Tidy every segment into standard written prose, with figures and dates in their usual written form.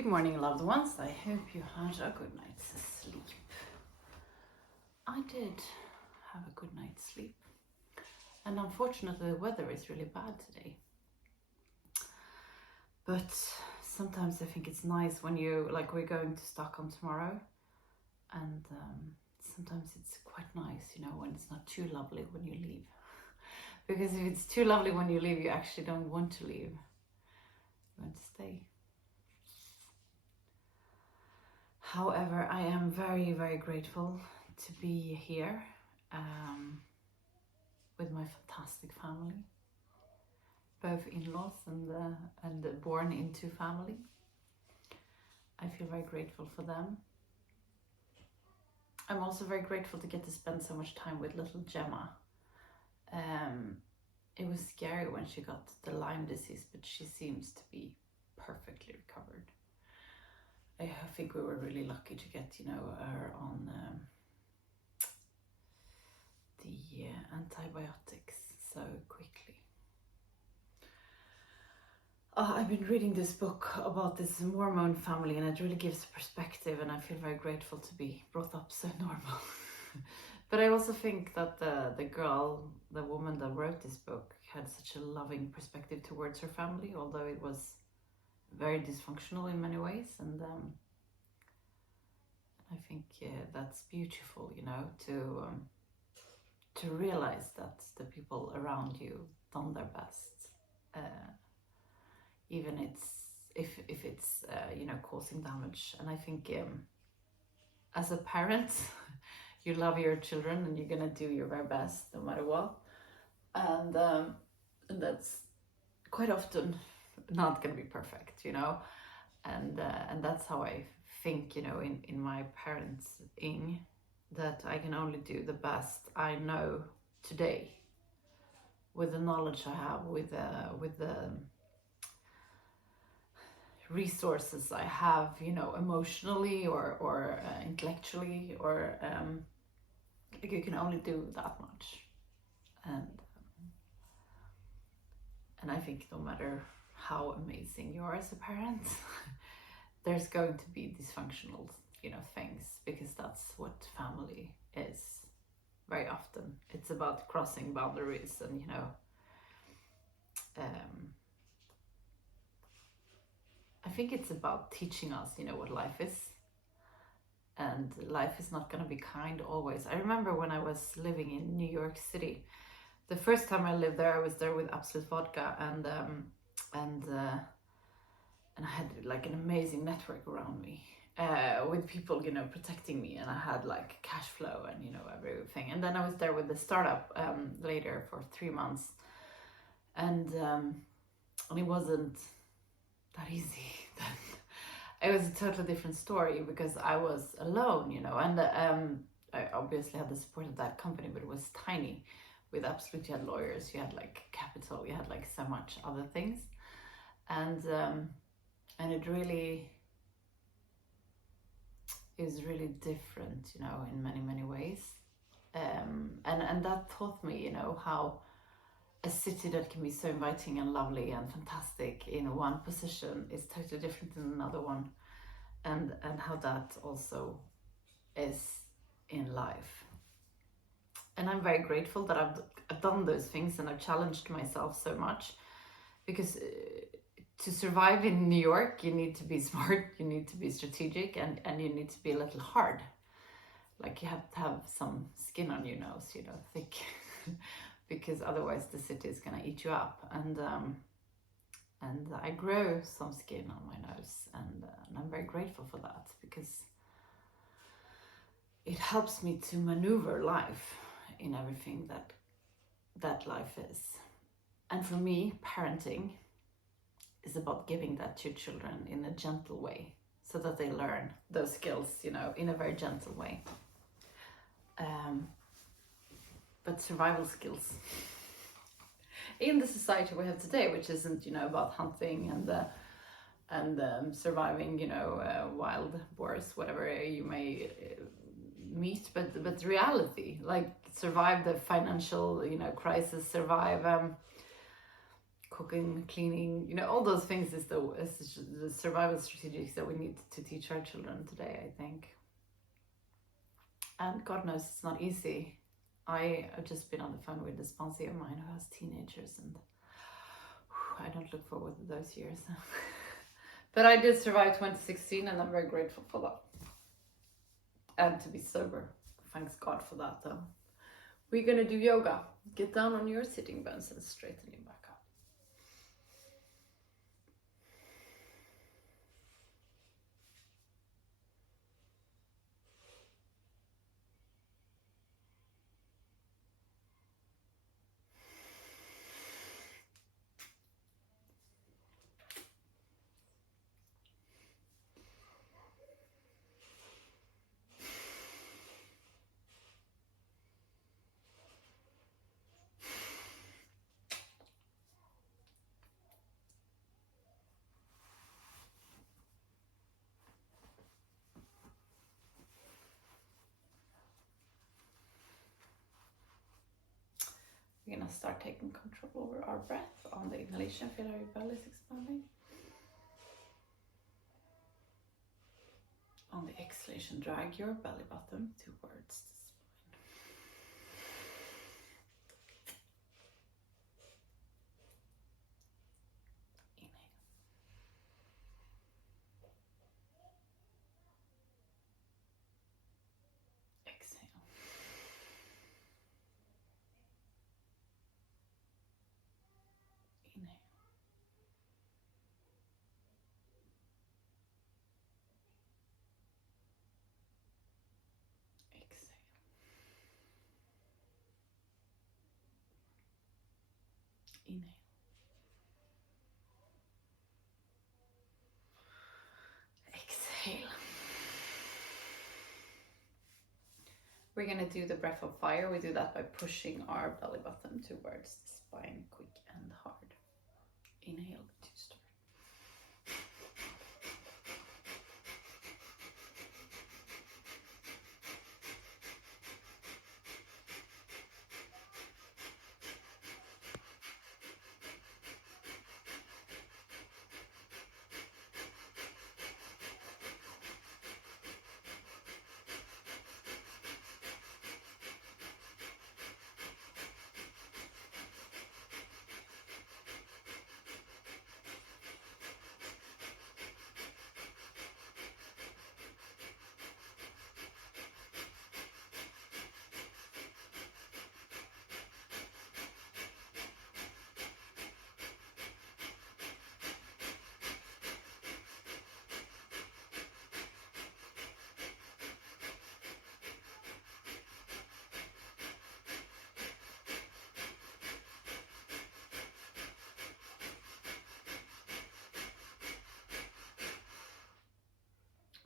Good morning, loved ones. I hope you had a good night's sleep. I did have a good night's sleep, and unfortunately the weather is really bad today. But sometimes I think it's nice when we're going to Stockholm tomorrow, and sometimes it's quite nice, when it's not too lovely when you leave. Because if it's too lovely when you leave, you actually don't want to leave. You want to stay. However, I am very, very grateful to be here with my fantastic family, both in-laws and born into family. I feel very grateful for them. I'm also very grateful to get to spend so much time with little Gemma. It was scary when she got the Lyme disease, but she seems to be perfectly recovered. I think we were really lucky to get, her on the antibiotics so quickly. I've been reading this book about this Mormon family, and it really gives perspective, and I feel very grateful to be brought up so normal. But I also think that the woman that wrote this book, had such a loving perspective towards her family, although it was very dysfunctional in many ways, and I think that's beautiful, to realize that the people around you done their best, even if it's causing damage. And I think as a parent, you love your children and you're gonna do your very best no matter what, and that's quite often not gonna be perfect, and that's how I think, in my parenting, that I can only do the best I know today with the knowledge I have, with the resources I have, emotionally or intellectually, or you can only do that much, and I think no matter how amazing you are as a parent, there's going to be dysfunctional, things, because that's what family is. Very often it's about crossing boundaries, and I think it's about teaching us, what life is. And life is not going to be kind always. I remember when I was living in New York City, the first time I lived there, I was there with Absolute Vodka, and I had like an amazing network around me, with people, protecting me, and I had like cash flow and everything. And then I was there with the startup later for 3 months, and it wasn't that easy. It was a totally different story because I was alone, and I obviously had the support of that company, but it was tiny. With Absolute, you had lawyers, you had like capital, you had like so much other things, and it really is really different, in many ways, and that taught me, how a city that can be so inviting and lovely and fantastic in one position is totally different in another one, and how that also is in life. And I'm very grateful that I've done those things, and I've challenged myself so much, because to survive in New York, you need to be smart, you need to be strategic, and you need to be a little hard. Like, you have to have some skin on your nose, thick, because otherwise the city is gonna eat you up. And I grow some skin on my nose, and I'm very grateful for that, because it helps me to maneuver life in everything that life is. And for me, parenting is about giving that to children in a gentle way, so that they learn those skills, in a very gentle way. But survival skills in the society we have today, which isn't, about hunting and surviving, wild boars, whatever you may meet, but reality, like survive the financial, crisis, survive cooking, cleaning, you know, all those things is the survival strategies that we need to teach our children today, I think. And God knows it's not easy. I've just been on the phone with a sponsor of mine who has teenagers, and I don't look forward to those years. But I did survive 2016, and I'm very grateful for that. And to be sober. Thanks God for that, though. We're gonna do yoga. Get down on your sitting bones and straighten your back up. We're gonna start taking control over our breath. On the inhalation, feel how your belly is expanding. On the exhalation, drag your belly button towards the spine. Inhale. Exhale. Inhale. Exhale. Inhale. Exhale. We're gonna do the breath of fire. We do that by pushing our belly button towards the spine, quick and hard. Inhale to start.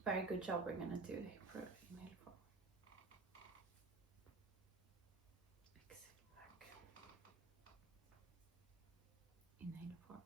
Very good job. We're gonna do the inhale for. Exhale back. Inhale for.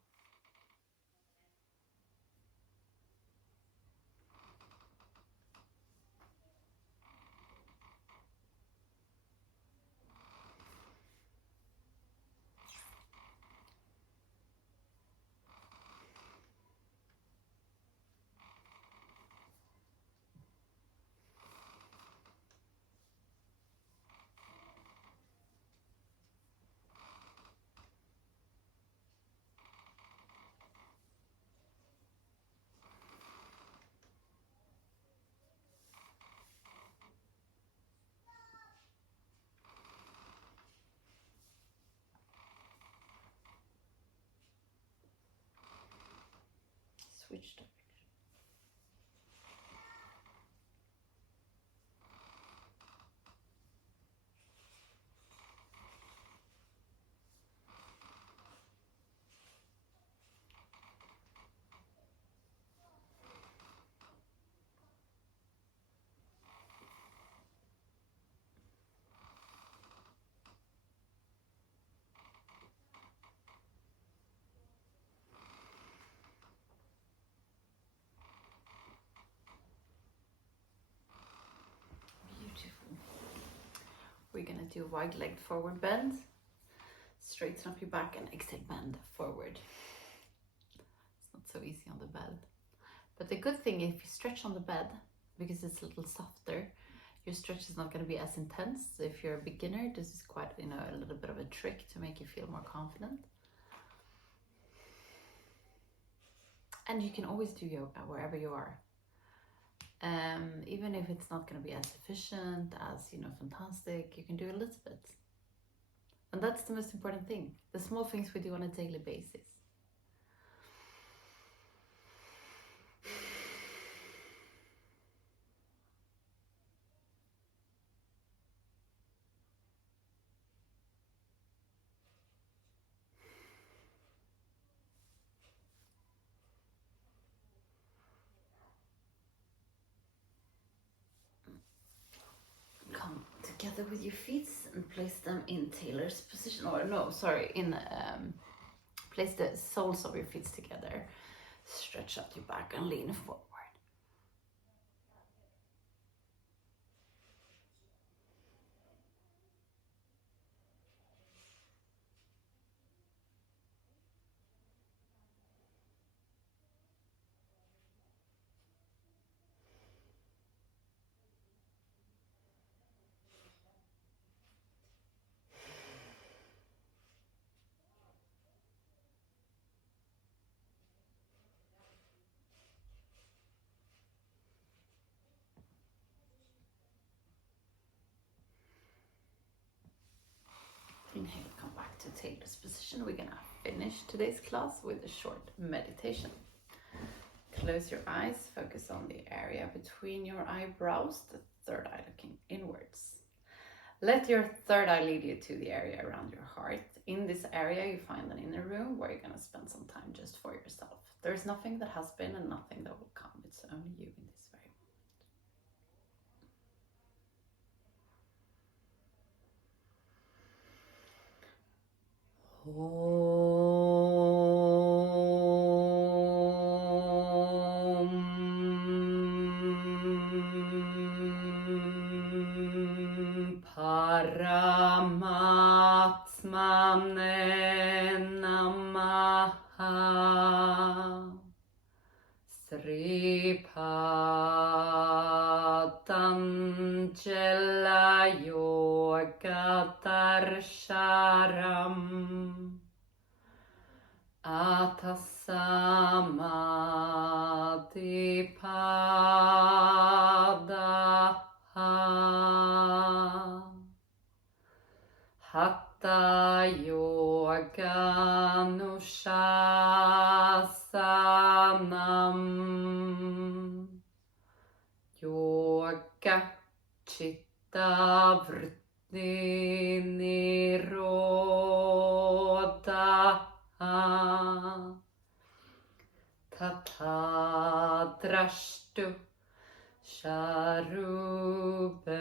Switch direction. Beautiful. We're gonna do wide-legged forward bend. straighten up your back and exhale, bend forward. It's not so easy on the bed. But the good thing, if you stretch on the bed, because it's a little softer, your stretch is not going to be as intense. So if you're a beginner, this is quite, a little bit of a trick to make you feel more confident. And you can always do yoga wherever you are. Even if it's not going to be as efficient, as, fantastic, you can do a little bit. And that's the most important thing. The small things we do on a daily basis. Come together with your feet and place them in tailor's position, place the soles of your feet together. Stretch out your back and lean forward. Inhale, come back to tailor's position. We're gonna finish today's class with a short meditation. Close your eyes, focus on the area between your eyebrows, the third eye looking inwards. Let your third eye lead you to the area around your heart. In this area, you find an inner room where you're gonna spend some time just for yourself. There's nothing that has been and nothing that will come. It's only you in this very moment. Paramatmane Namaha. Sri Patanjala Yoga Darsharam Atasamadipadaha Hatha Yoga Nushasanam Yoga Chitta Vritti Nirodha Tatha Drashtu Sharupe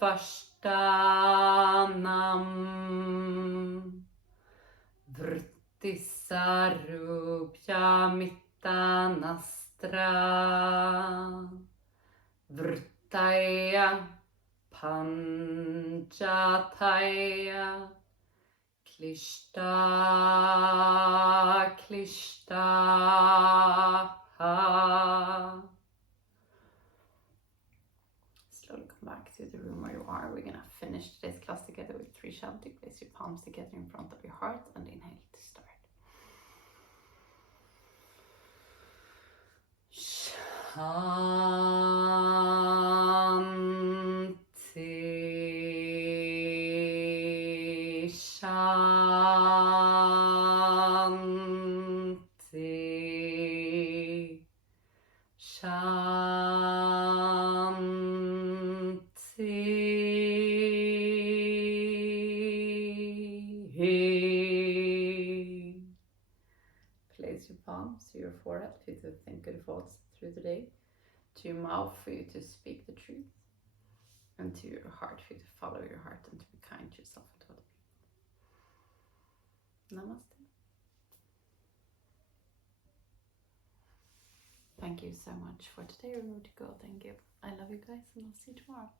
Vashtanam Vrittisarupya Mittanastra Vrittaya Panchataya Klishta Slowly come back to the room where you are. We're gonna finish today's class together with 3 shanti. Place your palms together in front of your heart and inhale to start. Shanti, Shanti, Shanti. Place your palms to your forehead for you to think good thoughts through the day, to your mouth for you to speak the truth, and to your heart for you to follow your heart and to be kind to yourself and to other people. Namaste. Thank you so much for today. Remember to go. Thank you. I love you guys, and I'll see you tomorrow.